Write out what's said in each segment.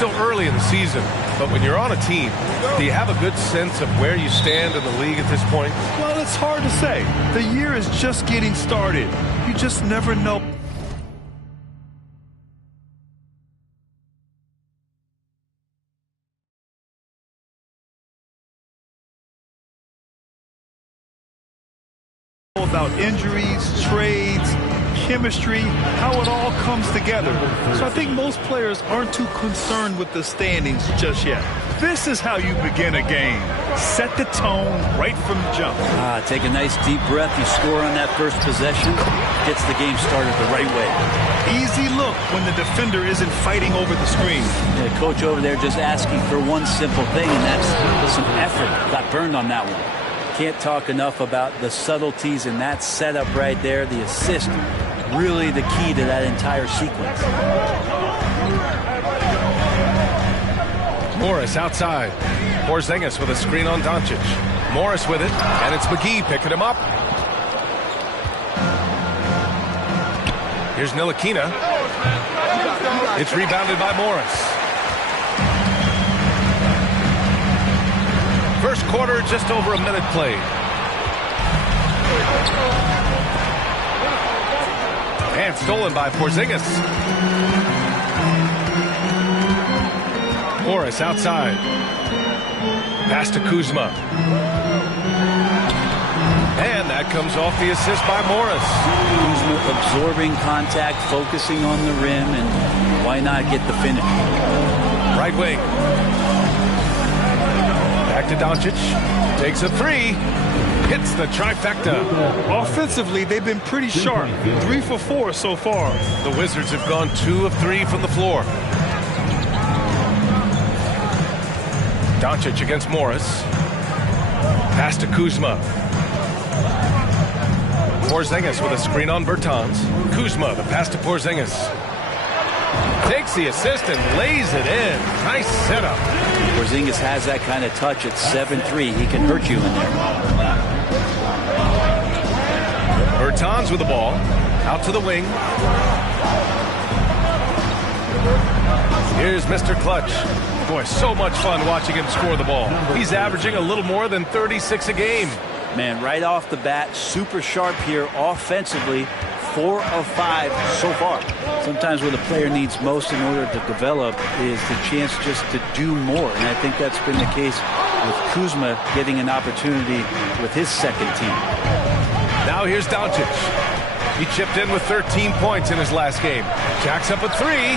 still early in the season, but when you're on a team, do you have a good sense of where you stand in the league at this point? Well, it's hard to say. The year is just getting started. You just never know. About injuries, trades, chemistry, how it all comes together. So I think most players aren't too concerned with the standings just yet. This is how you begin a game. Set the tone right from the jump. Take a nice deep breath. You score on that first possession. Gets the game started the right way. Easy look when the defender isn't fighting over the screen. The coach over there just asking for one simple thing, and that's some effort. Got burned on that one. Can't talk enough about the subtleties in that setup right there. The assist, really the key to that entire sequence. Morris outside. Porzingis with a screen on Doncic. Morris with it, and it's McGee picking him up. Here's Ntilikina. It's rebounded by Morris. First quarter, just over a minute played. And stolen by Porzingis. Morris outside. Pass to Kuzma. And that comes off the assist by Morris. Kuzma absorbing contact, focusing on the rim, and why not get the finish? Right wing. Back to Doncic. Takes a three. Hits the trifecta. Offensively, they've been pretty sharp. 3 for 4 so far. The Wizards have gone 2 of 3 from the floor. Doncic against Morris. Pass to Kuzma. Porzingis with a screen on Bertans. Kuzma, the pass to Porzingis. Takes the assist and lays it in. Nice setup. Porzingis has that kind of touch at 7-3. He can hurt you in there. Bertans with the ball. Out to the wing. Here's Mr. Clutch. Boy, so much fun watching him score the ball. He's averaging a little more than 36 a game. Man, right off the bat, super sharp here offensively. 4 of 5 so far. Sometimes what a player needs most in order to develop is the chance just to do more. And I think that's been the case with Kuzma getting an opportunity with his second team. Now here's Doncic. He chipped in with 13 points in his last game. Jacks up a three.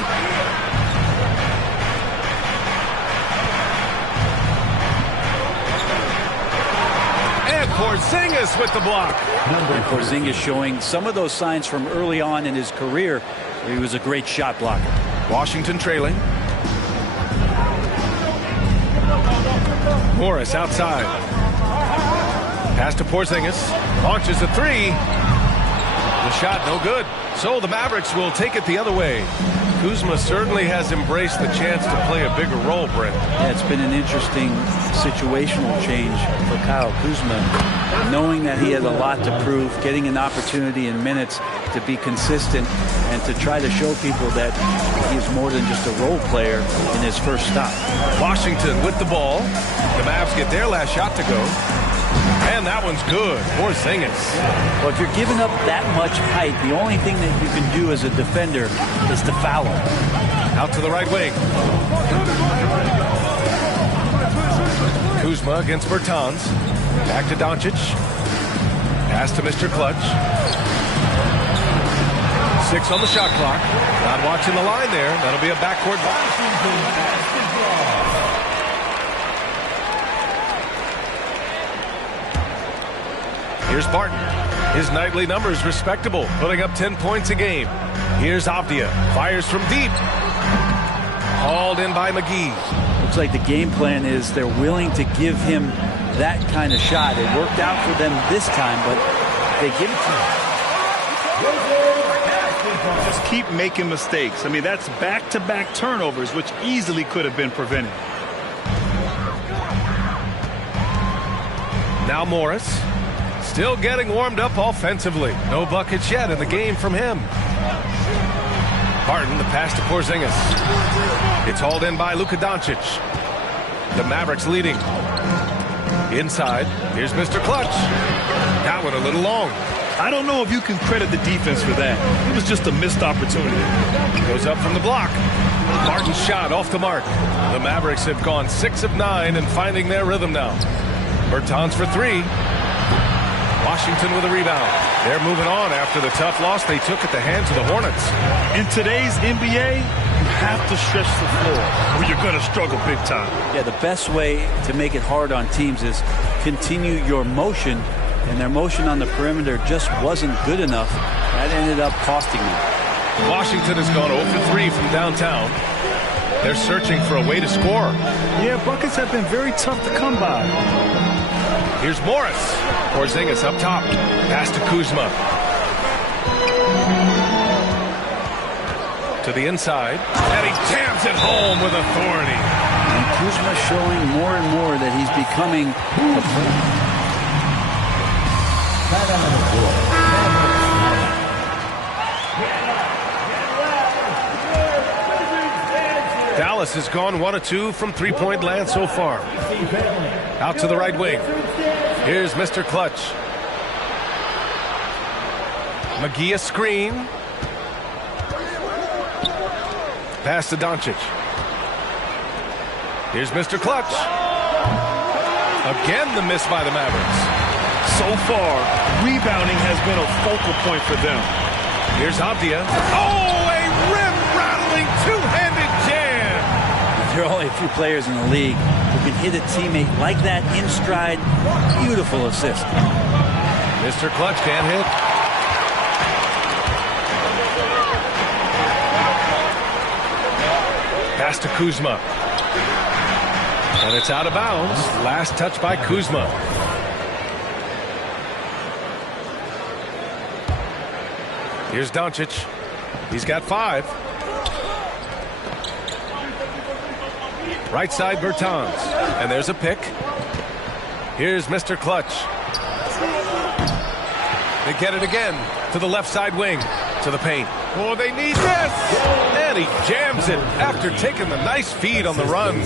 Porzingis with the block. And Porzingis showing some of those signs from early on in his career where he was a great shot blocker. Washington trailing. Morris outside. Pass to Porzingis. Launches a three. The shot no good. So the Mavericks will take it the other way. Kuzma certainly has embraced the chance to play a bigger role, Brent. Yeah, it's been an interesting situational change for Kyle Kuzma. Knowing that he had a lot to prove, getting an opportunity in minutes to be consistent and to try to show people that he's more than just a role player in his first stop. Washington with the ball. The Mavs get their last shot to go. And that one's good. Porzingis. Well, if you're giving up that much height, the only thing that you can do as a defender is to foul him. Out to the right wing. Kuzma against Bertans. Back to Doncic. Pass to Mr. Clutch. 6 on the shot clock. Not watching the line there. That'll be a backcourt box. Here's Barton. His nightly numbers respectable, putting up 10 points a game. Here's Avdia. Fires from deep. Hauled in by McGee. Looks like the game plan is they're willing to give him that kind of shot. It worked out for them this time, but they give it to him. Just keep making mistakes. I mean, that's back-to-back turnovers, which easily could have been prevented. Now Morris. Still getting warmed up offensively. No buckets yet in the game from him. Harden, the pass to Porzingis. It's hauled in by Luka Doncic. The Mavericks leading. Inside, here's Mr. Clutch. That one a little long. I don't know if you can credit the defense for that. It was just a missed opportunity. Goes up from the block. Martin's shot off the mark. The Mavericks have gone 6 of 9 and finding their rhythm now. Bertans for 3. Washington with a rebound. They're moving on after the tough loss they took at the hands of the Hornets. In today's NBA, you have to stretch the floor or you're going to struggle big time. Yeah, the best way to make it hard on teams is continue your motion, and their motion on the perimeter just wasn't good enough. That ended up costing them. Washington has gone 0 for 3 from downtown. They're searching for a way to score. Yeah, buckets have been very tough to come by. Here's Morris. Porzingis up top. Pass to Kuzma. To the inside. And he jams it home with authority. And Kuzma showing more and more that he's becoming a Dallas has gone 1 of 2 from three-point land so far. Out to the right wing. Here's Mr. Clutch. McGee a screen. Pass to Doncic. Here's Mr. Clutch. Again the miss by the Mavericks. So far, rebounding has been a focal point for them. Here's Avdia. Oh, a rim-rattling two-handed jam. There are only a few players in the league who can hit a teammate like that in stride. Beautiful assist. Mr. Clutch can't hit. Pass to Kuzma. And it's out of bounds. Last touch by Kuzma. Here's Doncic. He's got 5. Right side Bertans. And there's a pick. Here's Mr. Clutch. They get it again to the left side wing. To the paint. Oh, they need this! And he jams it after taking the nice feed on the run.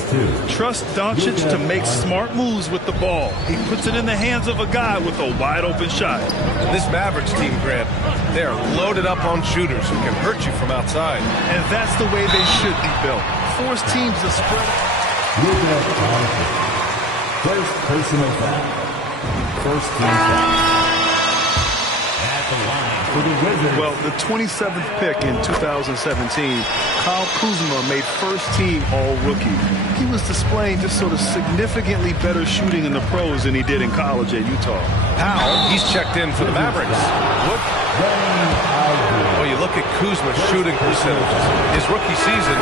Trust Doncic to make smart moves with the ball. He puts it in the hands of a guy with a wide-open shot. This Mavericks team, Grant, they are loaded up on shooters who can hurt you from outside. And that's the way they should be built. Force teams to spread. First personal foul. First team foul. Well, the 27th pick in 2017, Kyle Kuzma made first-team All-Rookie. He was displaying just sort of significantly better shooting in the pros than he did in college at Utah. Powell, he's checked in for the Mavericks. What? Well, you look at Kuzma's shooting percentages. His rookie season.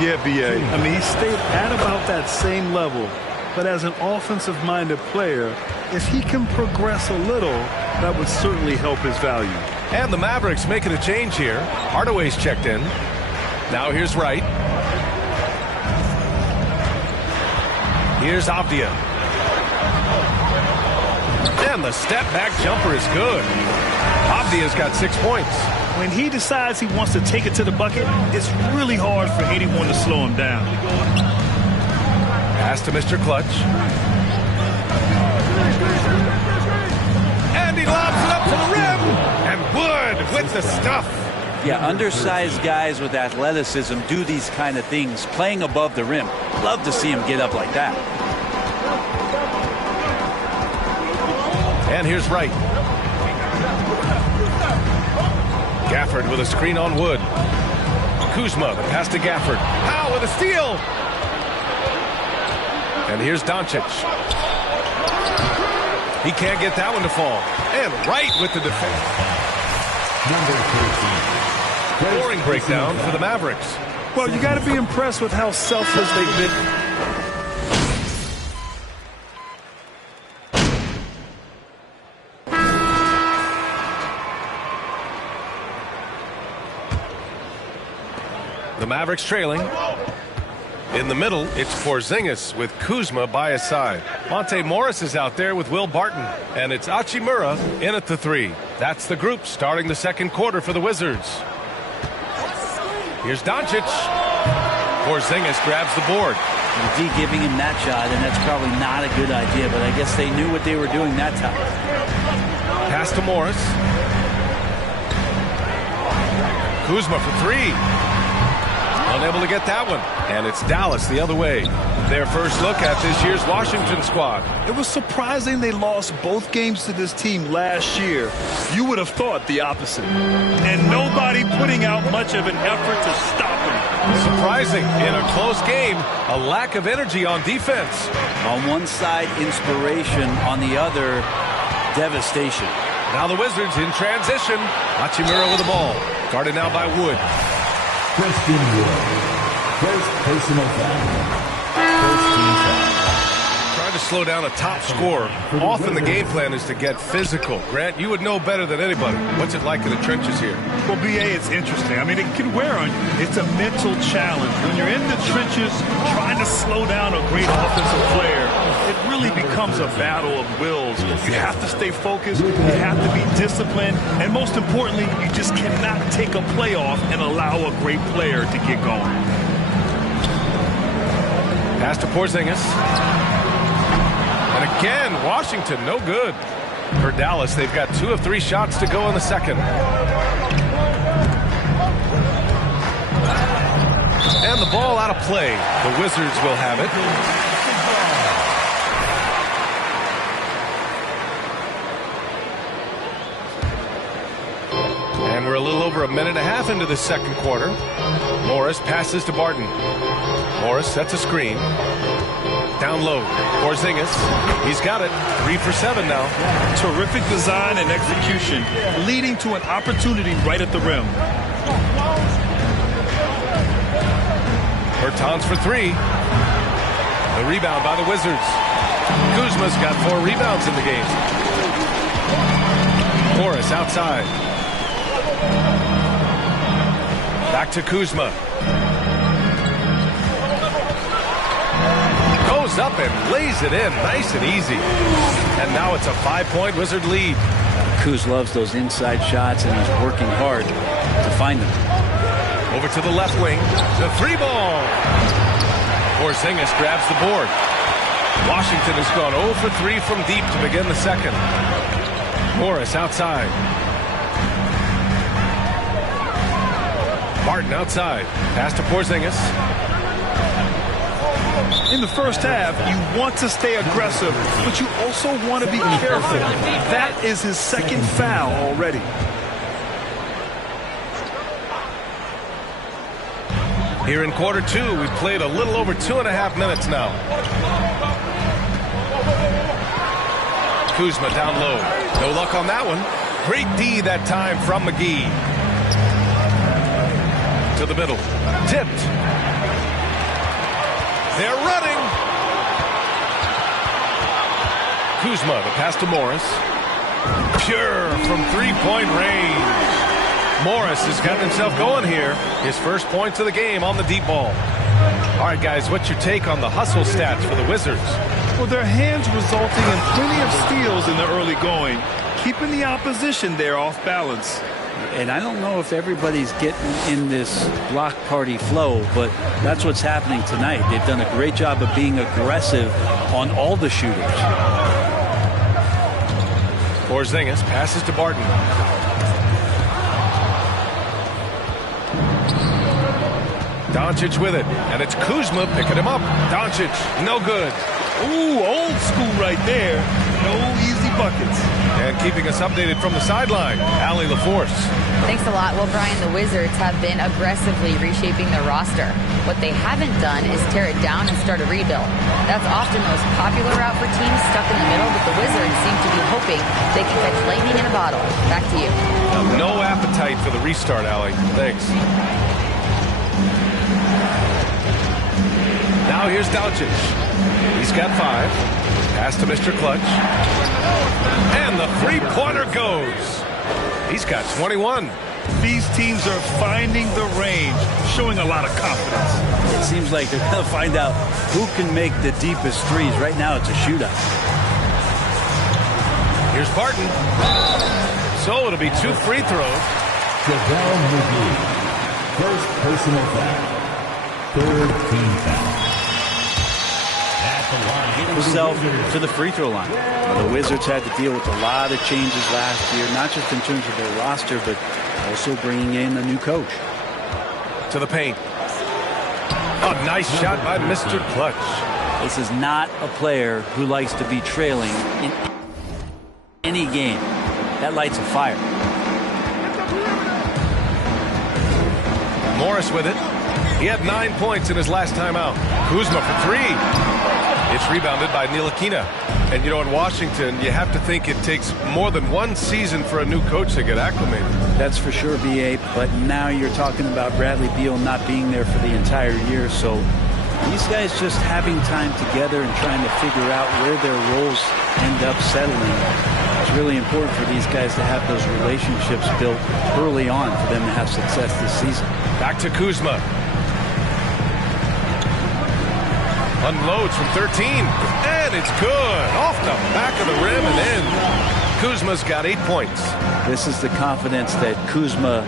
Yeah, B.A. I mean, he stayed at about that same level. But as an offensive-minded player, if he can progress a little, that would certainly help his value. And the Mavericks making a change here. Hardaway's checked in. Now here's Wright. Here's Avdia. And the step-back jumper is good. Avdia's got 6 points. When he decides he wants to take it to the bucket, it's really hard for anyone to slow him down. Pass to Mr. Clutch. And he lobs it up to the rim. And Wood with the stuff. Yeah, undersized guys with athleticism do these kind of things, playing above the rim. Love to see him get up like that. And here's Wright. Gafford with a screen on Wood. Kuzma, the pass to Gafford. Powell with a steal. And here's Doncic. He can't get that one to fall. And Wright with the defense. Scoring breakdown for the Mavericks. Well, you got to be impressed with how selfless they've been. The Mavericks trailing. In the middle, it's Porzingis with Kuzma by his side. Monte Morris is out there with Will Barton. And it's Hachimura in at the 3. That's the group starting the second quarter for the Wizards. Here's Doncic. Porzingis grabs the board. D giving him that shot, and that's probably not a good idea, but I guess they knew what they were doing that time. Pass to Morris. Kuzma for 3. Unable to get that one. And it's Dallas the other way. Their first look at this year's Washington squad. It was surprising they lost both games to this team last year. You would have thought the opposite. And nobody putting out much of an effort to stop them. Surprising. In a close game, a lack of energy on defense. On one side, inspiration. On the other, devastation. Now the Wizards in transition. Hachimura with the ball. Guarded now by Wood. Christian Wood. First personal foul. First team foul. Trying to slow down a top scorer. Often the game plan is to get physical. Grant, you would know better than anybody. What's it like in the trenches here? Well, BA, it's interesting. I mean, it can wear on you. It's a mental challenge. When you're in the trenches trying to slow down a great offensive player, it really becomes a battle of wills. You have to stay focused. You have to be disciplined. And most importantly, you just cannot take a play off and allow a great player to get going. Pass to Porzingis. And again, Washington, no good. For Dallas, they've got 2 of 3 shots to go in the second. And the ball out of play. The Wizards will have it. And we're a little over a minute and a half into the second quarter. Morris passes to Barton. Morris sets a screen. Down low. Porzingis. He's got it. 3 for 7 now. Terrific design and execution, leading to an opportunity right at the rim. Bertans for 3. The rebound by the Wizards. Kuzma's got 4 rebounds in the game. Morris outside. Back to Kuzma. Goes up and lays it in nice and easy. And now it's a 5-point Wizard lead. Kuz loves those inside shots, and he's working hard to find them. Over to the left wing. The 3-ball. Porzingis grabs the board. Washington has gone 0 for 3 from deep to begin the second. Morris outside. Barton outside. Pass to Porzingis. In the first half, you want to stay aggressive, but you also want to be careful. That is his second foul already. Here in quarter 2, we've played a little over 2.5 minutes now. Kuzma down low. No luck on that one. Great D that time from McGee. To the middle. Tipped. They're running. Kuzma, the pass to Morris. Pure from 3-point range. Morris has gotten himself going here. His first points of the game on the deep ball. All right, guys, what's your take on the hustle stats for the Wizards? Well, their hands resulting in plenty of steals in the early going, keeping the opposition there off balance. And I don't know if everybody's getting in this block party flow, but that's what's happening tonight. They've done a great job of being aggressive on all the shooters. Porzingis passes to Barton. Doncic with it, and it's Kuzma picking him up. Doncic, no good. Ooh, old school right there. No easy buckets. And keeping us updated from the sideline, Allie LaForce. Thanks a lot. Well, Brian, the Wizards have been aggressively reshaping their roster. What they haven't done is tear it down and start a rebuild. That's often the most popular route for teams stuck in the middle, but the Wizards seem to be hoping they can catch lightning in a bottle. Back to you. No appetite for the restart, Allie. Thanks. Now here's Doncic. He's got 5. Pass to Mr. Clutch. And the 3-pointer goes. He's got 21. These teams are finding the range, showing a lot of confidence. It seems like they're going to find out who can make the deepest threes. Right now, it's a shootout. Here's Barton. So it'll be 2 free throws. JaVale McGee. First personal foul. Third team foul. At the line. Get himself to the free throw line. The Wizards had to deal with a lot of changes last year, not just in terms of their roster, but also bringing in a new coach. To the paint. A nice shot by Mr. Clutch. This is not a player who likes to be trailing in any game. That lights a fire. Morris with it. He had 9 points in his last time out. Kuzma for 3. It's rebounded by Ntilikina. And you know, in Washington, you have to think it takes more than 1 season for a new coach to get acclimated. That's for sure, B.A., but now you're talking about Bradley Beal not being there for the entire year, so these guys just having time together and trying to figure out where their roles end up settling. It's really important for these guys to have those relationships built early on for them to have success this season. Back to Kuzma. Unloads from 13, and it's good. Off the back of the rim and in. Kuzma's got 8 points. This is the confidence that Kuzma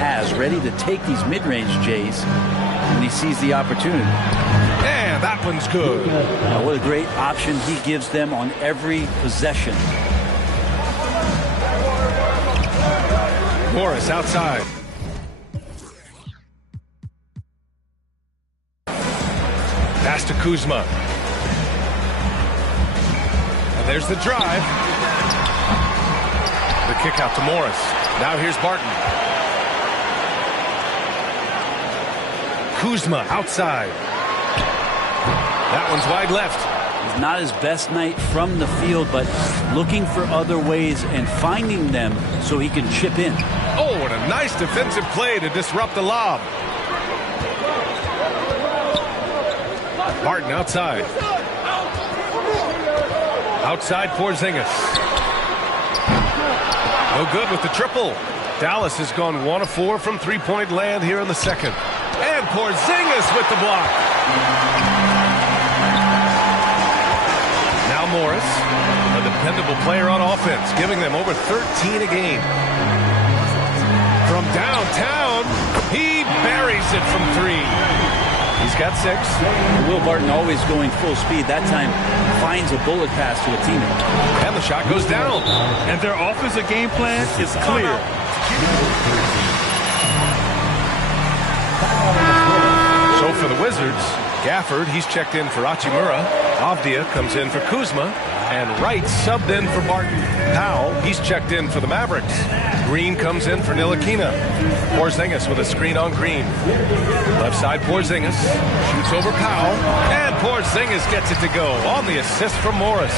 has, ready to take these mid-range Jays when he sees the opportunity. And that one's good. Now, what a great option he gives them on every possession. Morris outside. Pass to Kuzma. And there's the drive. The kick out to Morris. Now here's Barton. Kuzma outside. That one's wide left. It's not his best night from the field, but looking for other ways and finding them so he can chip in. Oh, and a nice defensive play to disrupt the lob. Barton outside. Outside Porzingis. No good with the triple. Dallas has gone 1 of 4 from three-point land here in the second. And Porzingis with the block. Now Morris, a dependable player on offense, giving them over 13 a game. From downtown, he buries it from 3. He's got 6. Will Barton always going full speed. That time finds a bullet pass to a teammate. And the shot goes down. And their offensive game plan is clear. So for the Wizards, Gafford, he's checked in for Hachimura. Avdia comes in for Kuzma. And Wright subbed in for Barton. Powell, he's checked in for the Mavericks. Green comes in for Ntilikina. Porzingis with a screen on Green. Left side Porzingis. Shoots over Powell. And Porzingis gets it to go on the assist from Morris.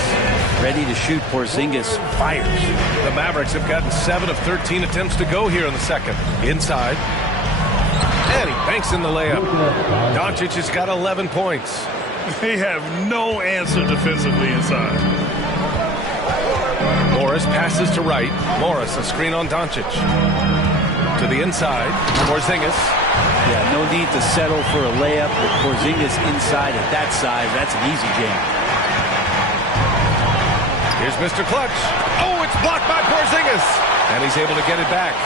Ready to shoot. Porzingis fires. The Mavericks have gotten 7 of 13 attempts to go here in the second. Inside. And he banks in the layup. Doncic has got 11 points. They have no answer defensively inside. Morris passes to Wright. Morris, a screen on Doncic. To the inside. Porzingis. Yeah, no need to settle for a layup with Porzingis inside at that size. That's an easy game. Here's Mr. Clutch. Oh, it's blocked by Porzingis. And he's able to get it back.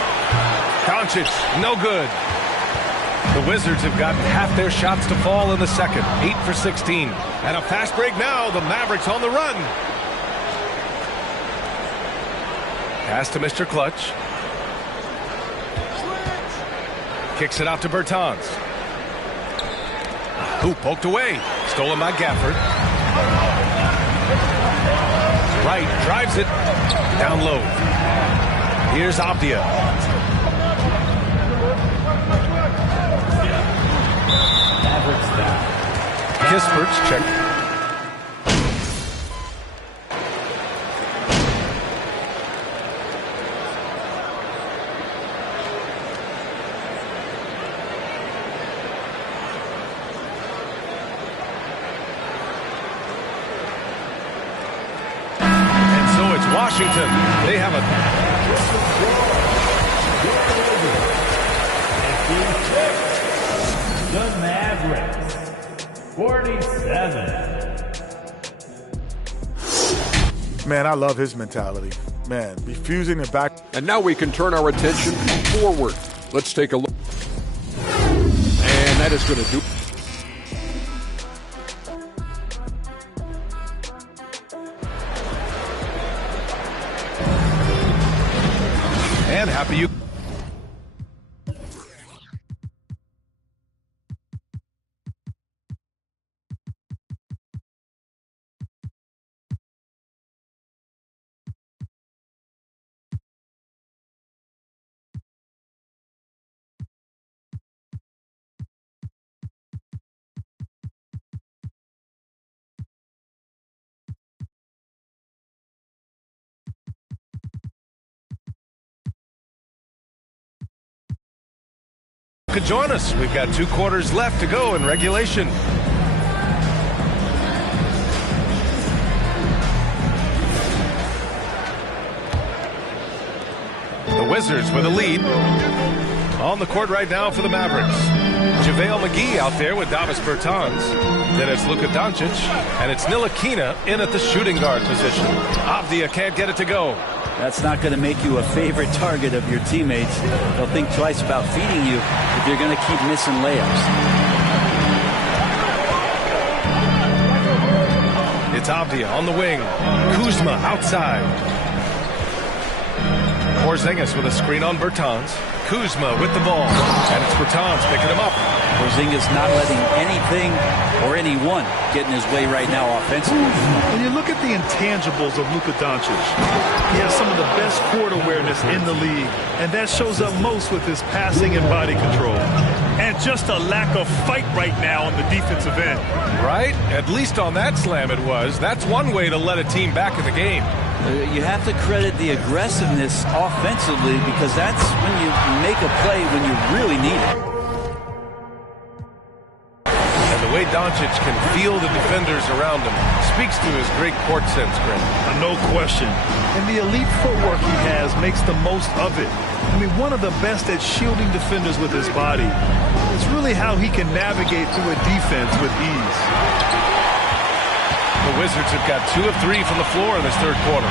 Doncic, no good. The Wizards have gotten half their shots to fall in the second. 8 for 16. And a fast break now. The Mavericks on the run. Pass to Mr. Clutch. Kicks it out to Bertans. Who poked away. Stolen by Gafford. Wright drives it. Down low. Here's Avdia. Kispert's check. And so it's Washington. They have a 56. The Mavericks. 47. Man, I love his mentality. Man, refusing to back. And now we can turn our attention forward. Let's take a look. And that is going to do. And happy you. Could join us. We've got 2 quarters left to go in regulation. The Wizards with a lead. On the court right now for the Mavericks. JaVale McGee out there with Davis Bertans. Then it's Luka Doncic. And it's Ntilikina in at the shooting guard position. Avdia can't get it to go. That's not going to make you a favorite target of your teammates. They'll think twice about feeding you if you're going to keep missing layups. It's Avdia on the wing. Kuzma outside. Porzingis with a screen on Bertans. Kuzma with the ball. And it's Bertans picking him up. Porzingis not letting anything or anyone get in his way right now offensively. When you look at the intangibles of Luka Doncic, he has some of the best court awareness in the league, and that shows up most with his passing and body control. And just a lack of fight right now on the defensive end. Right? At least on that slam it was. That's one way to let a team back in the game. You have to credit the aggressiveness offensively because that's when you make a play when you really need it. And the way Doncic can feel the defenders around him speaks to his great court sense, Greg. No question. And the elite footwork he has makes the most of it. I mean, one of the best at shielding defenders with his body. It's really how he can navigate through a defense with ease. The Wizards have got 2 of 3 from the floor in this third quarter.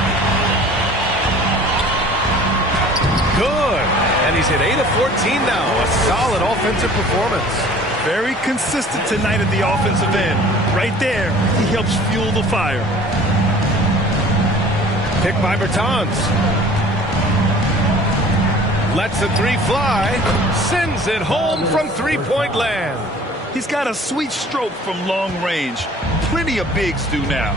Good. And he's at 8 of 14 now. A solid offensive performance. Very consistent tonight at the offensive end. Right there, he helps fuel the fire. Picked by Bertans. Lets the 3 fly. Sends it home from three-point land. He's got a sweet stroke from long range. Plenty of bigs do now.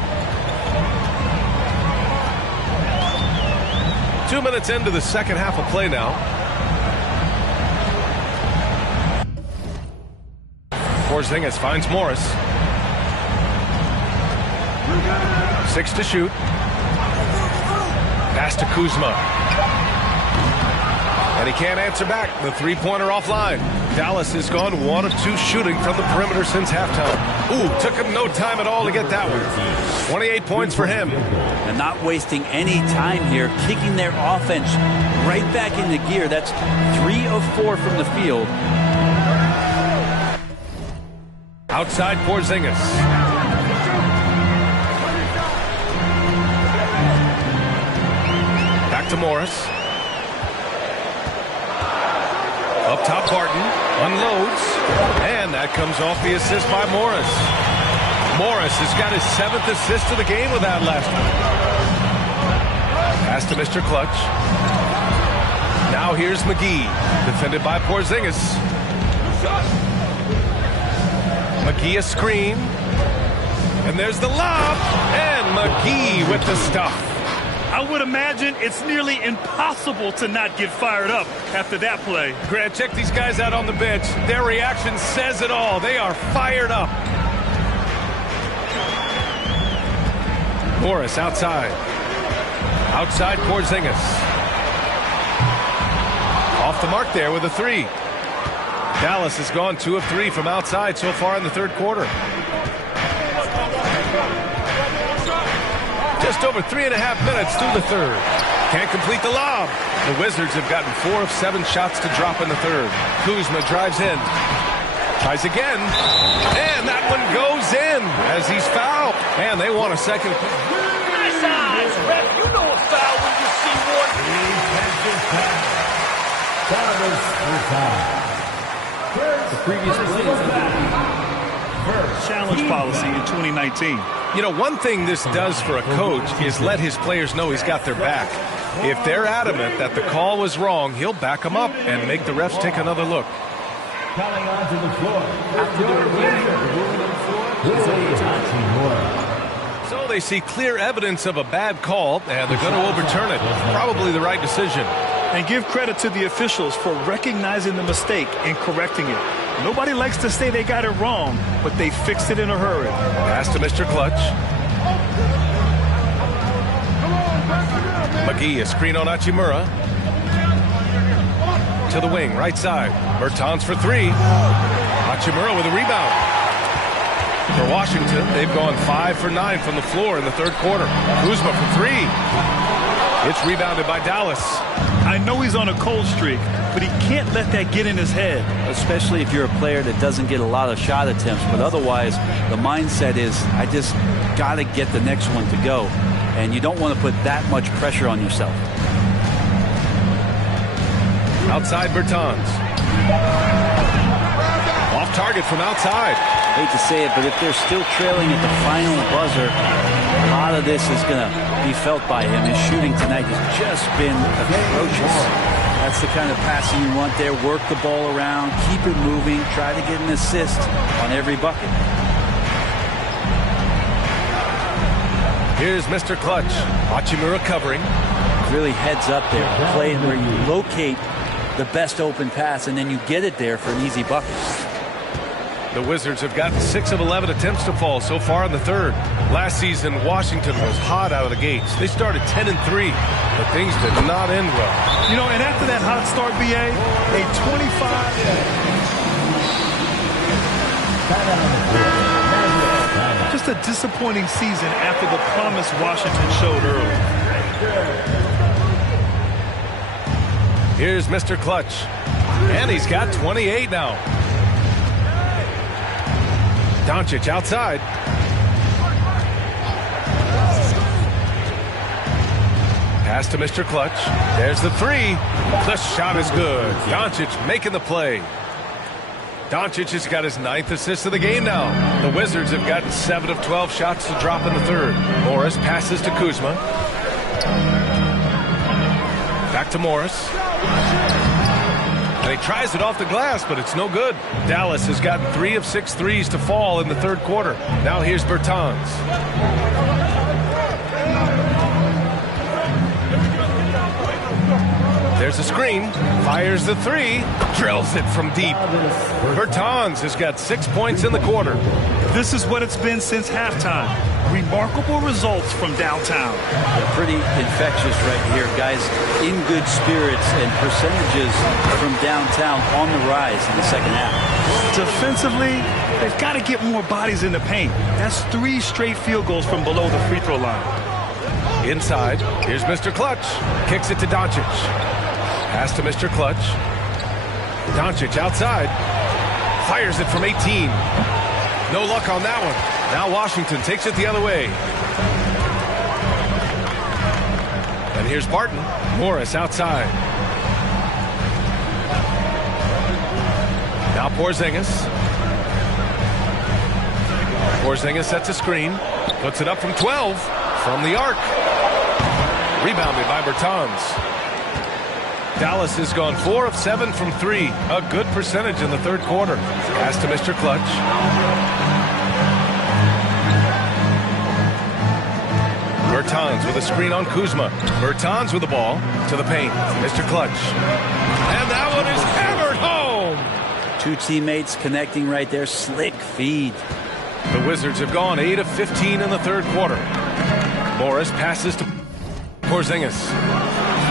2 minutes into the second half of play now. Porzingis finds Morris. 6 to shoot. Pass to Kuzma. And he can't answer back. The 3-pointer offline. Dallas has gone 1 of 2 shooting from the perimeter since halftime. Ooh, took him no time at all to get that one. 28 points for him. And not wasting any time here, kicking their offense right back into gear. That's 3 of 4 from the field. Outside Porzingis. Back to Morris. Up top, Barton unloads, and that comes off the assist by Morris. Morris has got his 7th assist of the game with that last one. Pass to Mr. Clutch. Now here's McGee, defended by Porzingis. McGee a screen, and there's the lob, and McGee with the stuff. I would imagine it's nearly impossible to not get fired up after that play. Grant, check these guys out on the bench. Their reaction says it all. They are fired up. Morris outside. Outside Porzingis. Off the mark there with a 3. Dallas has gone 2 of 3 from outside so far in the third quarter. Just over 3.5 minutes through the third. Can't complete the lob. The Wizards have gotten 4 of 7 shots to drop in the third. Kuzma drives in. Tries again. And that one goes in as he's fouled. And they want a second. Nice eyes, ref. You know a foul when you see one. The previous play Challenge policy in 2019. You know, one thing this does for a coach is let his players know he's got their back. If they're adamant that the call was wrong, he'll back them up and make the refs take another look. Coming onto the floor after the ruling So they see clear evidence of a bad call, and they're going to overturn it. Probably the right decision. And give credit to the officials for recognizing the mistake and correcting it. Nobody likes to say they got it wrong, but they fixed it in a hurry. Pass to Mr. Clutch. McGee, a screen on Hachimura. To the wing, right side. Bertans for 3. Hachimura with a rebound. For Washington, they've gone 5 for 9 from the floor in the third quarter. Kuzma for 3. It's rebounded by Dallas. I know he's on a cold streak, but he can't let that get in his head. especially if you're a player that doesn't get a lot of shot attempts. But otherwise, the mindset is, I just got to get the next one to go. And you don't want to put that much pressure on yourself. Outside Bertans. Off target from outside. Hate to say it, but if they're still trailing at the final buzzer, a lot of this is going to be felt by him. His shooting tonight has just been atrocious. That's the kind of passing you want there. Work the ball around, keep it moving, try to get an assist on every bucket. Here's Mr. Clutch. Hachimura covering. Really heads up there. Play it where you locate the best open pass, and then you get it there for an easy bucket. The Wizards have gotten 6 of 11 attempts to fall so far in the third. Last season, Washington was hot out of the gates. They started 10-3, but things did not end well. You know, and after that hot start, BA, a 25... Just a disappointing season after the promise Washington showed early. Here's Mr. Clutch. And he's got 28 now. Doncic outside. Pass to Mr. Clutch. There's the 3. The shot is good. Doncic making the play. Doncic has got his 9th assist of the game now. The Wizards have gotten 7 of 12 shots to drop in the third. Morris passes to Kuzma. Back to Morris. And he tries it off the glass, but it's no good. Dallas has gotten 3 of 6 threes to fall in the third quarter. Now here's Bertans. There's a screen. Fires the 3. Drills it from deep. Bertans has got 6 points in the quarter. This is what it's been since halftime. Remarkable results from downtown. Pretty infectious right here, guys. In good spirits and percentages from downtown on the rise in the second half. Defensively, they've got to get more bodies in the paint. That's 3 straight field goals from below the free throw line. Inside, here's Mr. Clutch. Kicks it to Doncic. Pass to Mr. Clutch. Doncic outside. Fires it from 18. No luck on that one. Now Washington takes it the other way. And here's Barton. Morris outside. Now Porzingis. Porzingis sets a screen. Puts it up from 12. From the arc. Rebounded by Bertans. Dallas has gone 4 of 7 from 3. A good percentage in the third quarter. Pass to Mr. Clutch. Bertans with a screen on Kuzma. Bertans with the ball to the paint. Mr. Clutch. And that one is hammered home. 2 teammates connecting right there. Slick feed. The Wizards have gone 8 of 15 in the third quarter. Morris passes to Porzingis.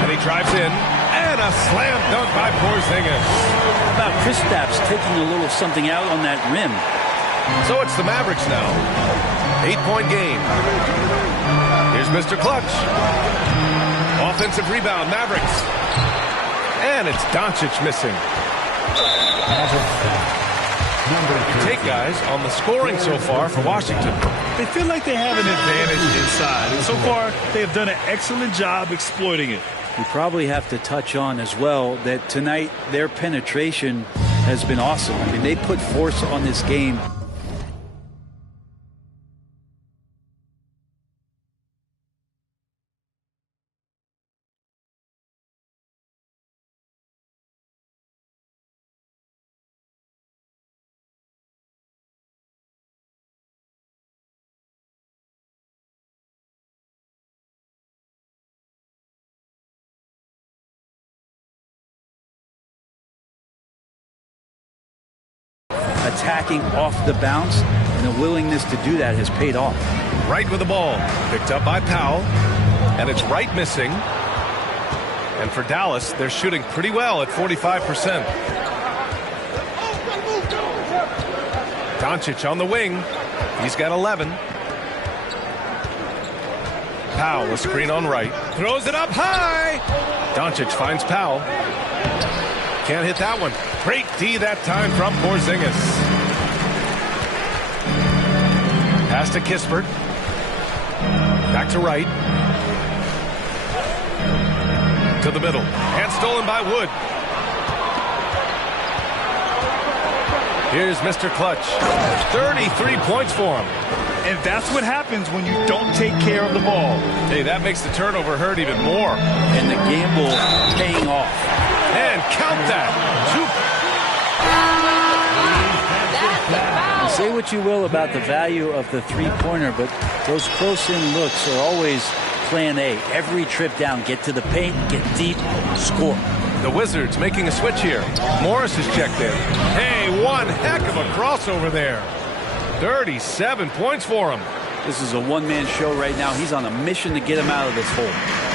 And he drives in. And a slam dunk by Porzingis. How about Kristaps taking a little something out on that rim? So it's the Mavericks now. 8-point game. Here's Mr. Clutch. Offensive rebound, Mavericks. And it's Doncic missing. You take guys on the scoring so far for Washington. They feel like they have an advantage inside, and so far they have done an excellent job exploiting it. We probably have to touch on as well that tonight their penetration has been awesome. I mean, they put force on this game. Attacking off the bounce, and the willingness to do that has paid off. Wright with the ball. Picked up by Powell. And it's Wright missing. And for Dallas, they're shooting pretty well at 45%. Doncic on the wing. He's got 11. Powell, a screen on Wright. Throws it up high. Doncic finds Powell. Can't hit that one. Great D that time from Porzingis. Pass to Kispert. Back to Wright. To the middle. And stolen by Wood. Here's Mr. Clutch. 33 points for him. And that's what happens when you don't take care of the ball. Hey, that makes the turnover hurt even more. And the gamble paying off. And count that. Say what you will about the value of the three-pointer, but those close-in looks are always plan A. Every trip down, get to the paint, get deep, score. The Wizards making a switch here. Morris is checked in. Hey, one heck of a crossover there. 37 points for him. This is a one-man show right now. He's on a mission to get him out of this hole.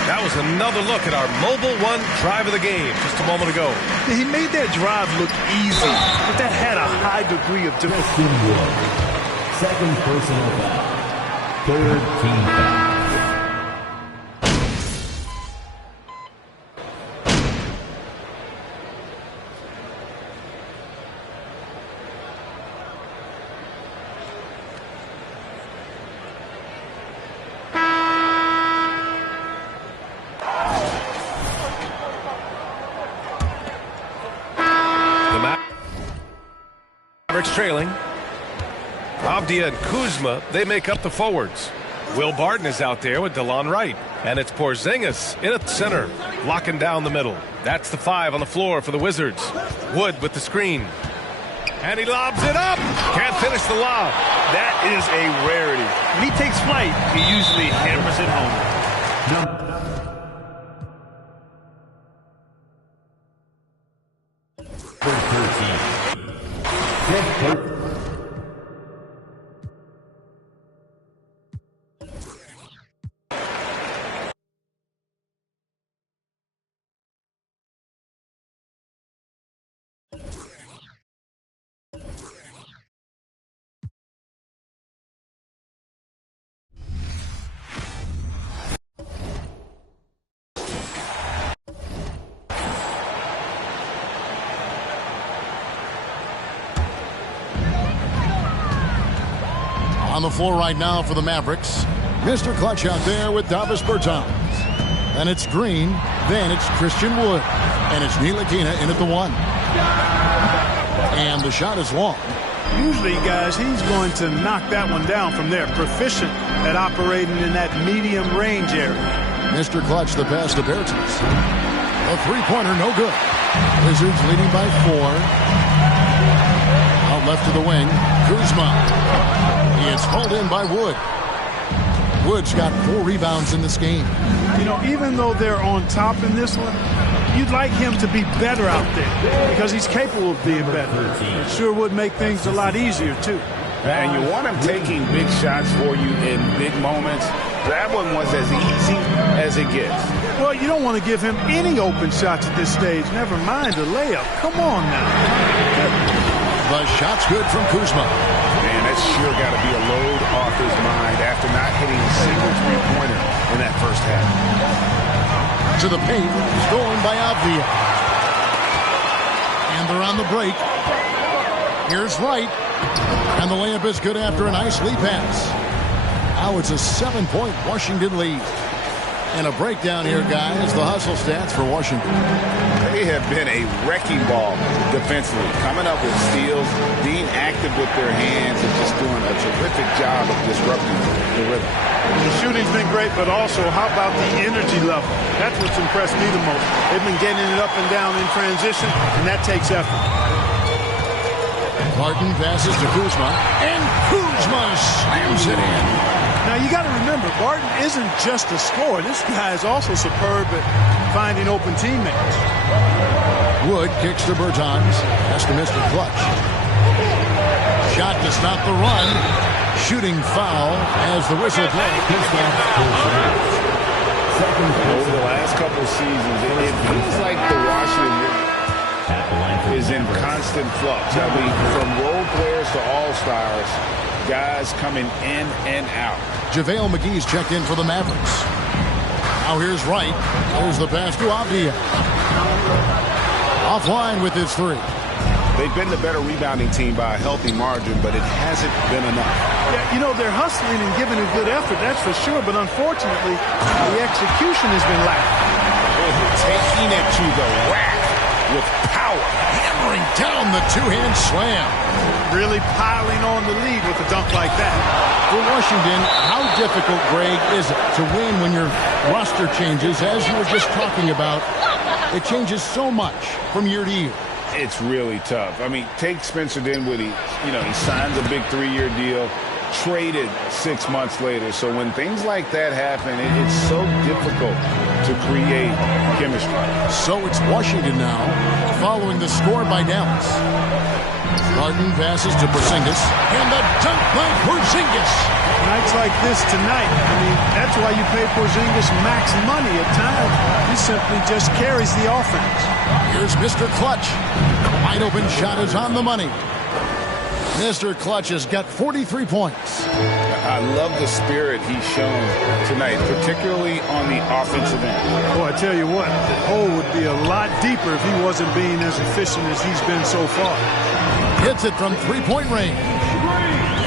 That was another look at our Mobile One drive of the game just a moment ago. He made that drive look easy, but that had a high degree of difficulty. Second personal foul. Third team foul. Trailing. Avdia and Kuzma, they make up the forwards. Will Barton is out there with DeLon Wright. And it's Porzingis in at the center, locking down the middle. That's the 5 on the floor for the Wizards. Wood with the screen. And he lobs it up. Can't finish the lob. That is a rarity. When he takes flight, he usually hammers it home. On the floor right now for the Mavericks, Mr. Clutch out there with Davis Bertans. And it's Green, then it's Christian Wood, and it's Ntilikina in at the 1. And the shot is long. Usually, guys, he's going to knock that one down from there. Proficient at operating in that medium range area. Mr. Clutch, the pass to Bertans. A three-pointer, no good. Wizards leading by 4. Out left to the wing, Kuzma. He is hauled in by Wood. Wood's got 4 rebounds in this game. You know, even though they're on top in this one, you'd like him to be better out there because he's capable of being better. It sure would make things a lot easier, too. And you want him taking big shots for you in big moments. That one was as easy as it gets. Well, you don't want to give him any open shots at this stage. Never mind a layup. Come on now. The shot's good from Kuzma. Man, that's sure got to be a load off his mind after not hitting a single three-pointer in that first half. To the paint, stolen by Avdia. And they're on the break. Here's Wright. And the layup is good after a nice lead pass. Now it's a 7-point Washington lead. And a breakdown here, guys. The hustle stats for Washington. They have been a wrecking ball defensively, coming up with steals, being active with their hands, and just doing a terrific job of disrupting the rhythm. The shooting's been great, but also how about the energy level? That's what's impressed me the most. They've been getting it up and down in transition, and that takes effort. Martin passes to Kuzma, and Kuzma slams it in. Now, you got to remember, Barton isn't just a scorer. This guy is also superb at finding open teammates. Wood kicks to Bertans. That's to Mr. Clutch. Shot to stop the run. Shooting foul as the whistle blows. Over the last couple of seasons, it feels like the Washington is in constant flux. I mean, from role players to all-stars, guys coming in and out. JaVale McGee's checked in for the Mavericks. Now here's Wright. There's the pass to Avdia. Offline with his three. They've been the better rebounding team by a healthy margin, but it hasn't been enough. Yeah, you know, they're hustling and giving a good effort, that's for sure, but unfortunately, the execution has been lacking. Taking it to the rack with power. Hammering down the two-hand slam. Really piling on the lead with a dunk like that. For Washington, how difficult, Greg, is it to win when your roster changes, as you were just talking about? It changes so much from year to year. It's really tough. I mean, take Spencer Dinwiddie. You know, he signs a big 3-year deal, traded 6 months later. So when things like that happen, it's so difficult to create chemistry. So it's Washington now, following the score by Dallas. Martin passes to Porzingis, and the dunk by Porzingis. Nights like this tonight, I mean, that's why you pay Porzingis max money at times. He simply just carries the offense. Here's Mr. Clutch. Wide open shot is on the money. Mr. Clutch has got 43 points. I love the spirit he's shown tonight, particularly on the offensive end. Boy, I tell you what, the hole would be a lot deeper if he wasn't being as efficient as he's been so far. Hits it from three-point range.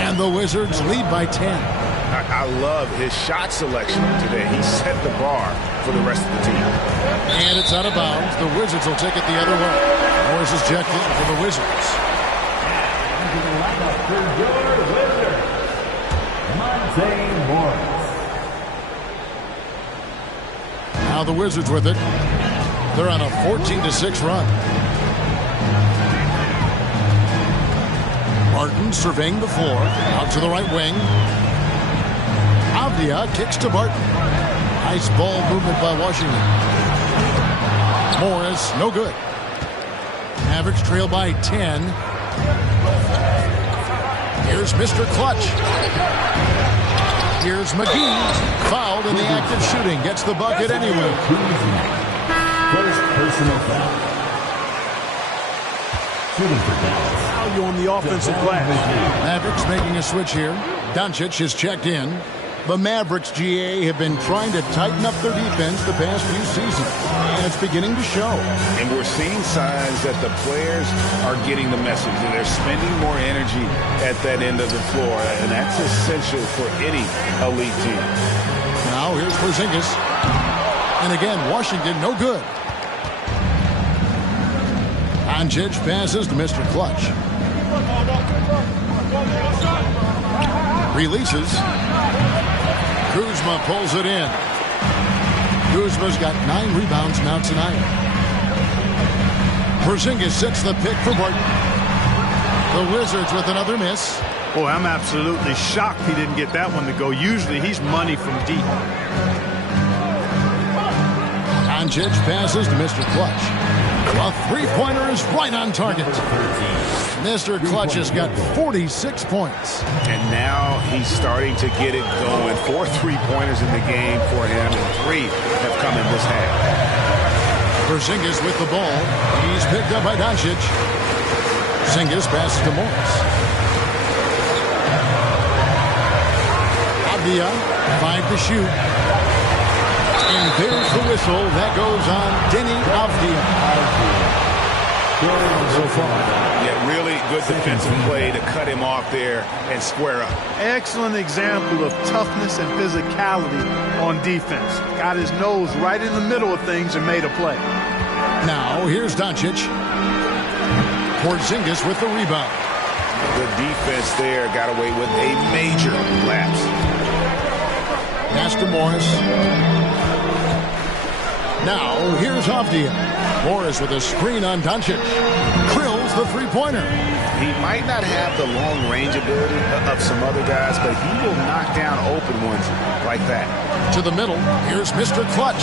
And the Wizards lead by 10. I love his shot selection today. He set the bar for the rest of the team. And it's out of bounds. The Wizards will take it the other way. Morris is checked in for the Wizards. Monte Morris. Now the Wizards with it. They're on a 14-6 run. Martin surveying the floor. Out to the right wing. Avdia kicks to Barton. Nice ball movement by Washington. Morris, no good. Mavericks trail by 10. Here's Mr. Clutch. Here's McGee. Fouled in the act of shooting. Gets the bucket anyway. First personal foul. Shooting for Dallas. Value on the offensive glass. Mavericks making a switch here. Doncic is checked in. The Mavericks, GA, have been trying to tighten up their defense the past few seasons, and it's beginning to show. And we're seeing signs that the players are getting the message, and they're spending more energy at that end of the floor, and that's essential for any elite team. Now here's Porzingis. And again, Washington, no good. Doncic passes to Mr. Clutch. Releases. Kuzma pulls it in. Kuzma's got 9 rebounds now tonight. Porzingis sets the pick for Barton. The Wizards with another miss. Boy, I'm absolutely shocked he didn't get that one to go. Usually he's money from deep. Doncic passes to Mr. Clutch. A three-pointer is right on target. Mr. Clutch has got 46 points. And now he's starting to get it going. 4 3-pointers in the game for him, and 3 have come in this half. Porzingis with the ball. He's picked up by Doncic. Porzingis passes to Morris. Avdia, 5 to shoot. And there's the whistle. That goes on Denny Avdia. So far. Yeah, really good defensive play to cut him off there and square up. Excellent example of toughness and physicality on defense. Got his nose right in the middle of things and made a play. Now, here's Doncic. Porzingis with the rebound. The defense there got away with a major lapse. Pass to Morris. Now, here's Avdia. Morris with a screen on Doncic. Drills the three-pointer. He might not have the long-range ability of some other guys, but he will knock down open ones like that. To the middle, here's Mr. Clutch.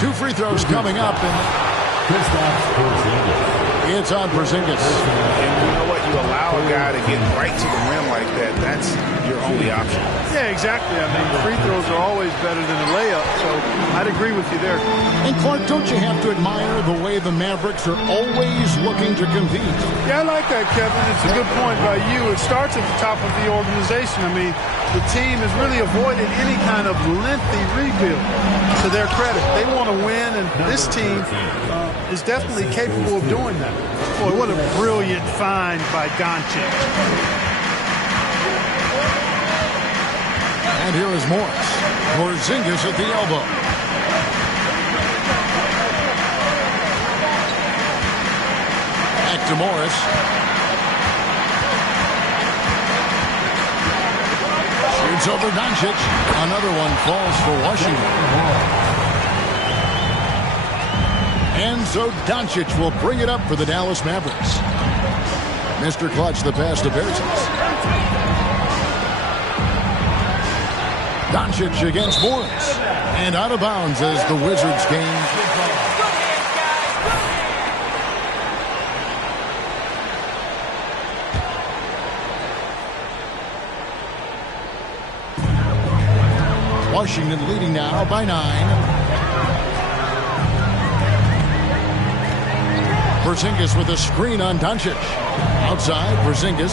2 free throws coming up, and it's on Porzingis. And you know what? You allow a guy to get right to the rim like that, that's your only option. Yeah, exactly. I mean, free throws are always better than a layup, so I'd agree with you there. And Clark, don't you have to admire the way the Mavericks are always looking to compete? Yeah, I like that, Kevin. It's a good point by you. It starts at the top of the organization. I mean, the team has really avoided any kind of lengthy rebuild. To their credit, they want to win, and this team is definitely capable of doing that. Boy, what a brilliant find by Doncic. And here is Morris. Porzingis at the elbow. Back to Morris. Shoots over Doncic. Another one falls for Washington. And so Doncic will bring it up for the Dallas Mavericks. Mr. Clutch, the pass to Bertans. Doncic against Morris. And out of bounds as the Wizards gain. Washington leading now by 9. Porzingis with a screen on Doncic. Outside, Porzingis.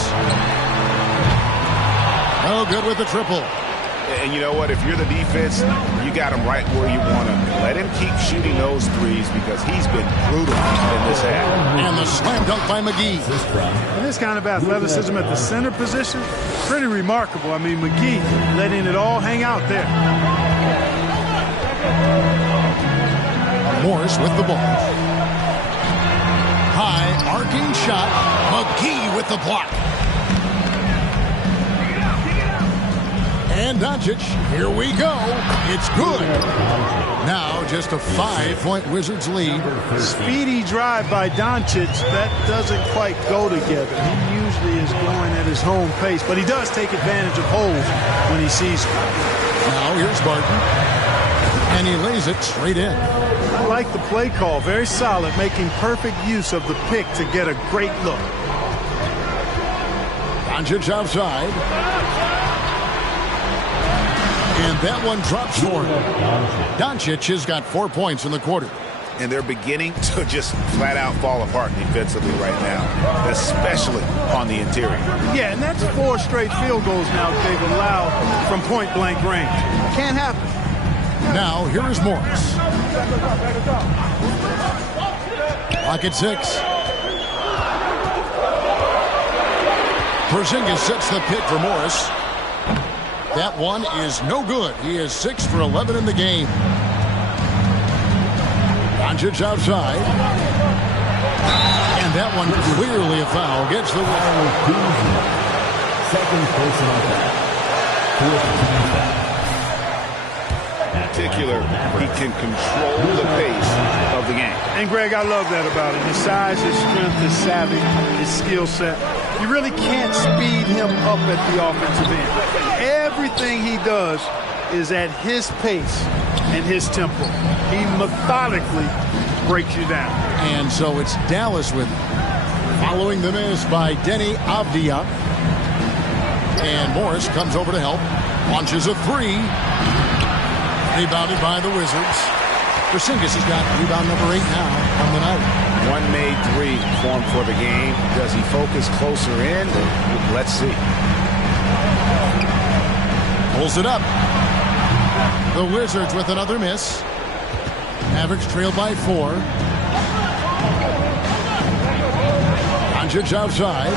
Oh, good with the triple. And you know what? If you're the defense, you got him right where you want him. Let him keep shooting those threes because he's been brutal in this half. And the slam dunk by McGee. And this kind of athleticism at the center position, pretty remarkable. I mean, McGee letting it all hang out there. Morris with the ball. High arcing shot. McGee with the block. And Doncic, here we go. It's good. Now just a 5-point Wizards lead. Speedy drive by Doncic. That doesn't quite go together. He usually is going at his home pace, but he does take advantage of holes when he sees them. Now here's Barton. And he lays it straight in. I like the play call. Very solid, making perfect use of the pick to get a great look. Doncic outside. And that one drops for him. Doncic has got 4 points in the quarter. And they're beginning to just flat out fall apart defensively right now, especially on the interior. Yeah, and that's 4 straight field goals now they've allowed from point-blank range. Can't happen. Now, here is Morris. Clock at 6. Porzingis sets the pick for Morris. That one is no good. He is 6 for 11 in the game. Doncic outside. And that one clearly a foul. Gets the second personal foul. In particular, he can control the pace of the game. And Greg, I love that about him. His size, his strength, his savvy, his skill set. You really can't speed him up at the offensive end. Everything he does is at his pace and his tempo. He methodically breaks you down. And so it's Dallas with him. Following the miss by Denny Avdia. And Morris comes over to help. Launches a 3. Rebounded by the Wizards. Porzingis has got rebound number 8 now on the night. One made 3 for him for the game. Does he focus closer in? Let's see. Pulls it up. The Wizards with another miss. Mavericks trail by 4. Doncic outside.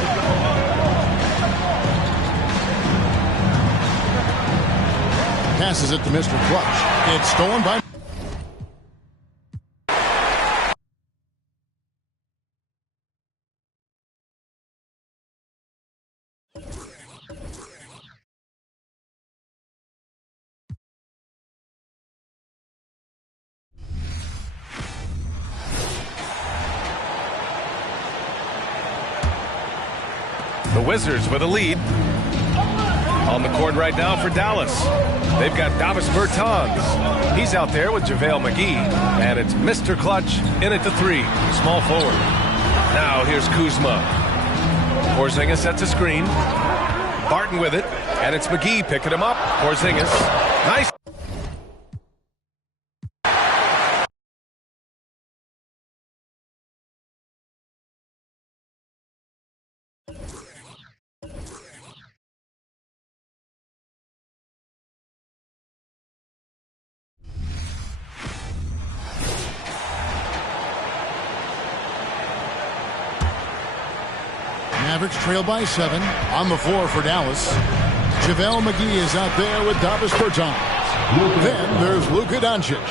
Passes it to Mr. Clutch. It's stolen by... The Wizards with a lead. On the court right now for Dallas. They've got Davis Bertans. He's out there with JaVale McGee. And it's Mr. Clutch in at the 3. Small forward. Now here's Kuzma. Porzingis sets a screen. Barton with it. And it's McGee picking him up. Porzingis. Nice. Mavericks trail by 7. On the floor for Dallas. JaVale McGee is out there with Davis Bertans. Then there's Luka Doncic.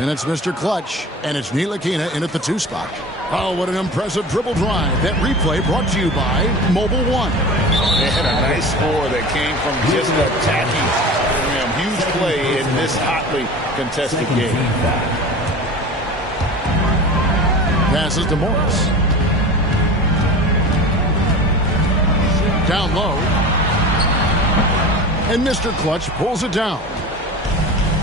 And it's Mr. Clutch. And it's Ntilikina in at the 2 spot. Oh, what an impressive dribble drive. That replay brought to you by Mobile One. They had a nice score that came from just attacking. Huge play in this hotly contested game. Passes to Morris. Down low. And Mr. Clutch pulls it down.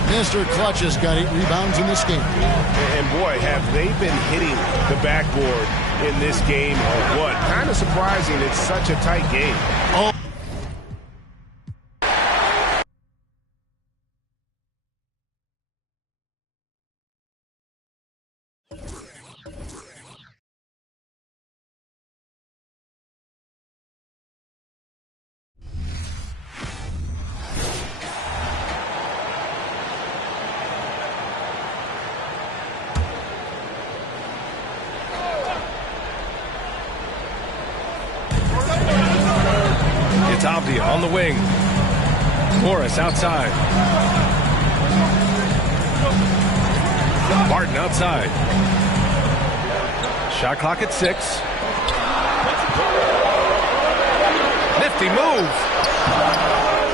Mr. Clutch has got 8 rebounds in this game. And boy, have they been hitting the backboard in this game or what? Kind of surprising. It's such a tight game. Oh. It's Avdia on the wing. Morris outside. Barton outside. Shot clock at 6. Nifty move.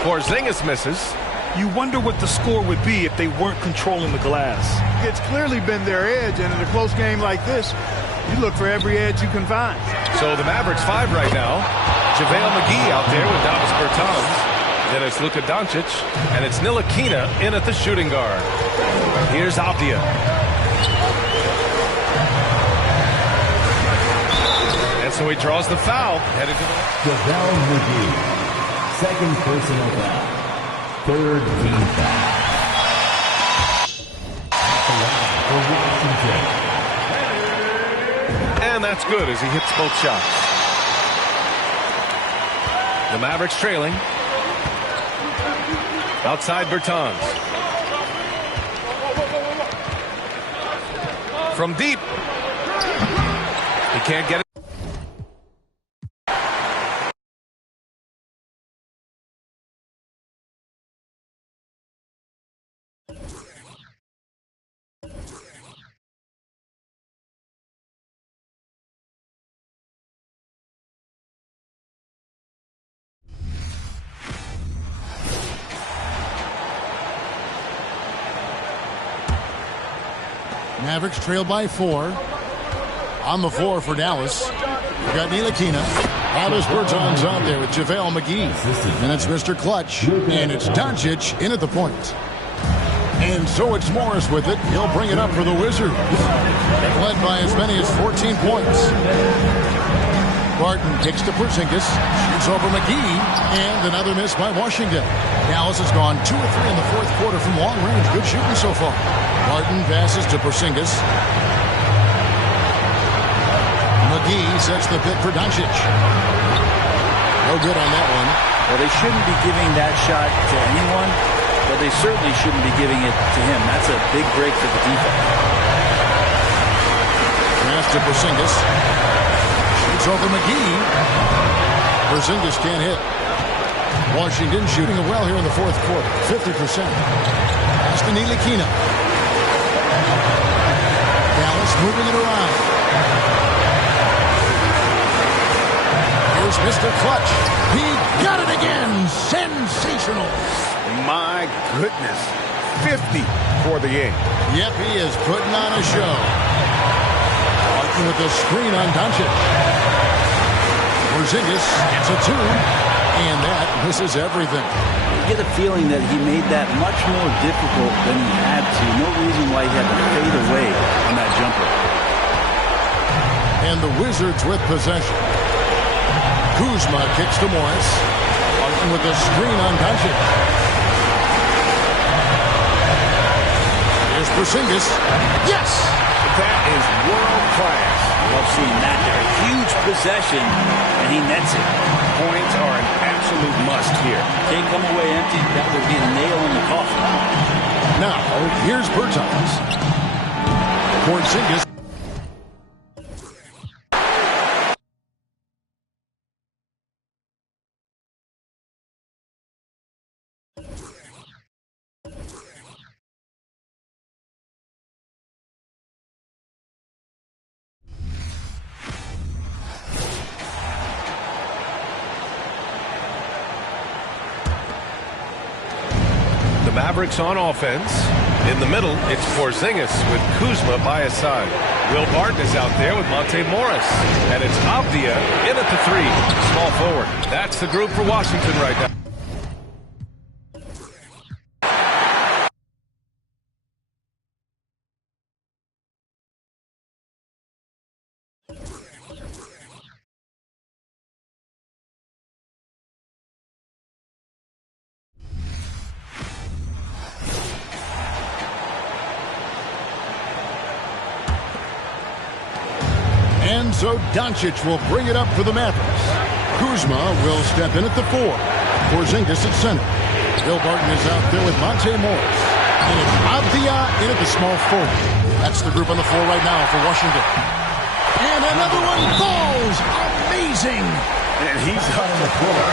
Porzingis misses. You wonder what the score would be if they weren't controlling the glass. It's clearly been their edge, and in a close game like this, you look for every edge you can find. So the Mavericks 5 right now. JaVale McGee out there with Davis Bertans. Then it's Luka Doncic, and it's Ntilikina in at the shooting guard. Here's Avdia. And so he draws the foul. Headed to the... JaVale McGee. Second personal foul. Third team foul. For Washington. And that's good as he hits both shots. The Mavericks trailing. Outside Bertans. From deep. He can't get it. Mavericks trail by 4. On the floor for Dallas. We've got Ntilikina. Davis Bertans out there with JaVale McGee. And it's Mr. Clutch. And it's Doncic in at the point. And so it's Morris with it. He'll bring it up for the Wizards. Led by as many as 14 points. Barton kicks to Porzingis. Shoots over McGee. And another miss by Washington. Dallas has gone 2 of 3 in the fourth quarter from long range. Good shooting so far. Barton passes to Porzingis. McGee sets the pick for Doncic. No good on that one. Well, they shouldn't be giving that shot to anyone, but Well, they certainly shouldn't be giving it to him. That's a big break for the defense. Pass to Porzingis. Shoots over McGee. Porzingis can't hit. Washington shooting it well here in the fourth quarter. 50%. Pass to Ntilikina. Dallas moving it around. Here's Mr. Clutch. He got it again. Sensational. My goodness. 50 for the game. Yep, he is putting on a show. Walking with the screen on Doncic. Porzingis gets a two, and that misses everything. You get a feeling that he made that much more difficult than he had to. No reason why he had to fade away on that jumper. And the Wizards with possession. Kuzma kicks to Morris. Walking with the screen on Doncic. Here's Porzingis. Yes! That is world class. Love seeing that there. Huge possession, and he nets it. Points are an absolute must here. Can't come away empty. That would be a nail in the coffin. Now, here's Bertans. Porzingis. Mavericks on offense. In the middle, it's Porzingis with Kuzma by his side. Will Barton is out there with Monte Morris. And it's Avdia in at the three. Small forward. That's the group for Washington right now. And so Doncic will bring it up for the Mavericks. Kuzma will step in at the 4. Porzingis at center. Will Barton is out there with Monte Morris. And it's Avdia in at the small forward. That's the group on the floor right now for Washington. And another one falls. Amazing. And he's on the floor.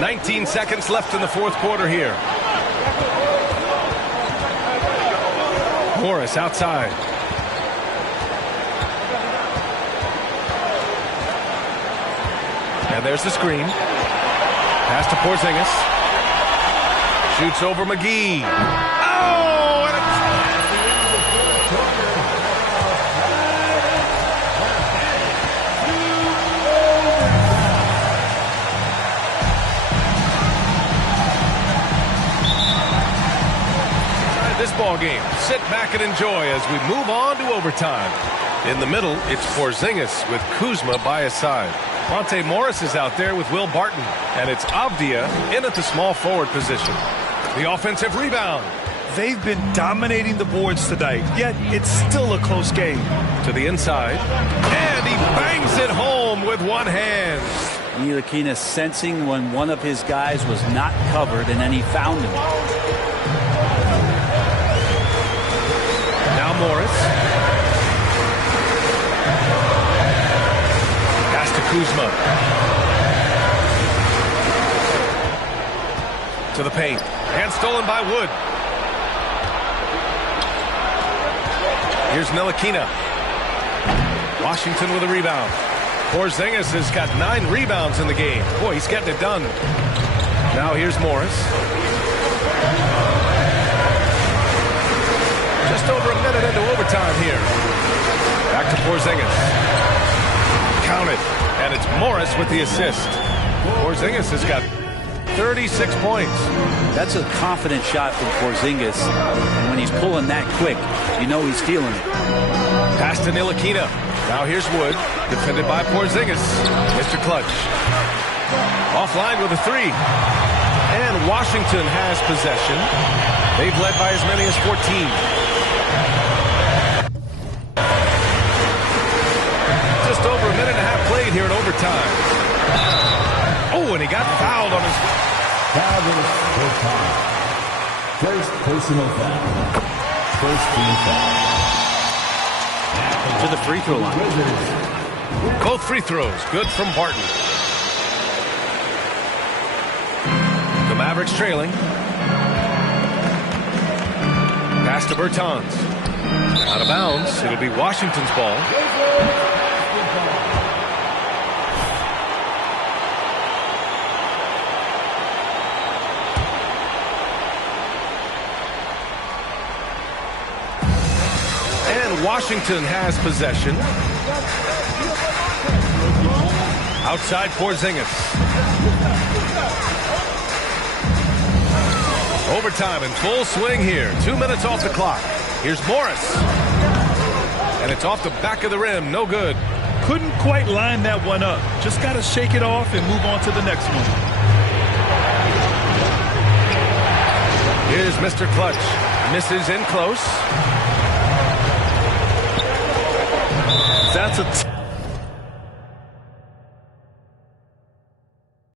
$19 seconds left in the fourth quarter here. Morris outside. And there's the screen. Pass to Porzingis. Shoots over McGee. Oh, and this ball game. Sit back and enjoy as we move on to overtime. In the middle, it's Porzingis with Kuzma by his side. Monte Morris is out there with Will Barton, and it's Avdia in at the small forward position. The offensive rebound. They've been dominating the boards tonight, yet it's still a close game. To the inside, and he bangs it home with one hand. Ntilikina sensing when one of his guys was not covered, and then he found him. Now Morris. Pass to Kuzma. To the paint. And stolen by Wood. Here's Ntilikina. Washington with a rebound. Porzingis has got 9 rebounds in the game. Boy, he's getting it done. Now here's Morris. Just over a minute into overtime here. Back to Porzingis. Count it. And it's Morris with the assist. Porzingis has got 36 points. That's a confident shot from Porzingis. And when he's pulling that quick, you know he's feeling it. Pass to Ntilikina. Now here's Wood, defended by Porzingis. Mr. Clutch. Offline with a three. And Washington has possession. They've led by as many as 14. Just over a minute and a half played here in overtime. Oh, and he got fouled on his... First personal foul. First team foul. To the free throw line. Both free throws good from Barton. The Mavericks trailing. Pass to Bertans. Out of bounds. It'll be Washington's ball. Washington has possession. Outside Porzingis. Overtime in full swing here. 2 minutes off the clock. Here's Morris. And it's off the back of the rim. No good. Couldn't quite line that one up. Just got to shake it off and move on to the next one. Here's Mr. Clutch. Misses in close. That's a